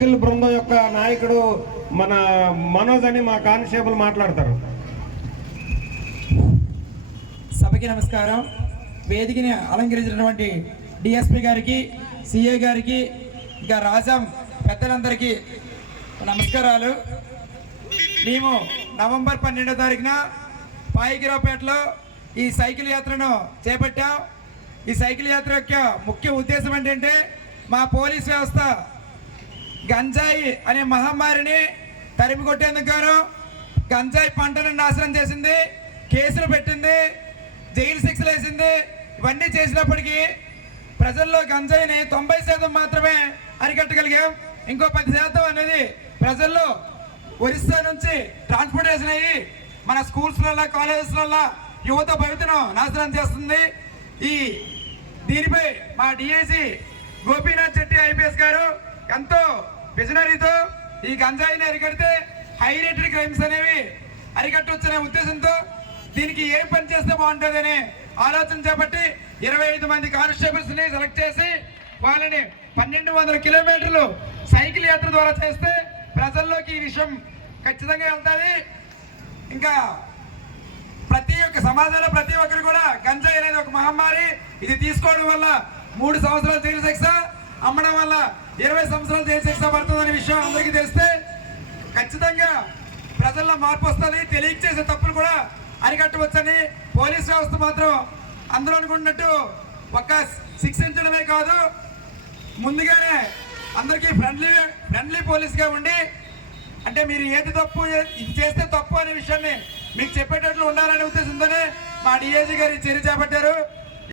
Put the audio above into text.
బృందం యొక్క నాయకుడు మన మనోజ్ అని మా కానిస్టేబుల్ మాట్లాడతారు. సభకి నమస్కారం. వేదికని అలంకరించినటువంటి డిఎస్పీ గారికి, సిఐ గారికి, ఇంకా రాజాం పెద్దలందరికీ నమస్కారాలు. మేము నవంబర్ 12వ తారీఖున పాయిగిరావుపేటలో ఈ సైకిల్ యాత్రను చేపట్టాం. ఈ సైకిల్ యాత్ర యొక్క ముఖ్య ఉద్దేశం ఏంటంటే మా పోలీస్ వ్యవస్థ గంజాయి అనే మహమ్మారిని తరిమి కొట్టేందుకు గాను గంజాయి పంటను నాశనం చేసింది, కేసులు పెట్టింది, జైలు శిక్షలు వేసింది. ఇవన్నీ చేసినప్పటికీ ప్రజల్లో గంజాయిని 90% మాత్రమే అరికట్టగలిగాం. ఇంకో 10% అనేది ప్రజల్లో ఒరిస్సా నుంచి ట్రాన్స్పోర్టేషన్ అయ్యి మన స్కూల్స్లలో, కాలేజెస్లలో యువత భవితను నాశనం చేస్తుంది. దీనిపై మా డిఐసి గోపీనాథ్ చెట్టి ఐపీఎస్ గారు ఎంతో విజనరీతో ఈ గంజాయిని అరికడితే హై రేటెడ్ క్రైమ్స్ అనేవి అరికట్టవచ్చనే ఉద్దేశంతో దీనికి ఏం పని చేస్తే బాగుంటుందని ఆలోచన చేపట్టి 25 మంది కానిస్టేబుల్స్ ని సెలెక్ట్ చేసి వాళ్ళని 1200 కిలోమీటర్లు సైకిల్ యాత్ర ద్వారా చేస్తే ప్రజల్లోకి ఈ విషయం ఖచ్చితంగా వెళ్తుంది. ఇంకా ప్రతి ఒక్క సమాజంలో ప్రతి ఒక్కరు కూడా గంజాయి అనేది ఒక మహమ్మారి. ఇది తీసుకోవడం వల్ల 3 సంవత్సరాలు జైలు శిక్ష, అమ్మడం వల్ల 20 సంవత్సరాలు జైలు శిక్ష పడుతుందనే విషయం అందరికీ తెలిస్తే ఖచ్చితంగా ప్రజల్లో మార్పు వస్తుంది. తెలియచేసే తప్పులు కూడా అరికట్టవచ్చని పోలీస్ వ్యవస్థ మాత్రం అందరూ అనుకున్నట్టు ఒక్క శిక్షించడమే కాదు, ముందుగానే అందరికీ ఫ్రెండ్లీ పోలీస్గా ఉండి, అంటే మీరు ఏది తప్పు ఇది చేస్తే తప్పు అనే విషయాన్ని మీకు చెప్పేటట్లు ఉండాలనే ఉద్దేశంతోనే మా డిఐజీ గారు చర్య చేపట్టారు.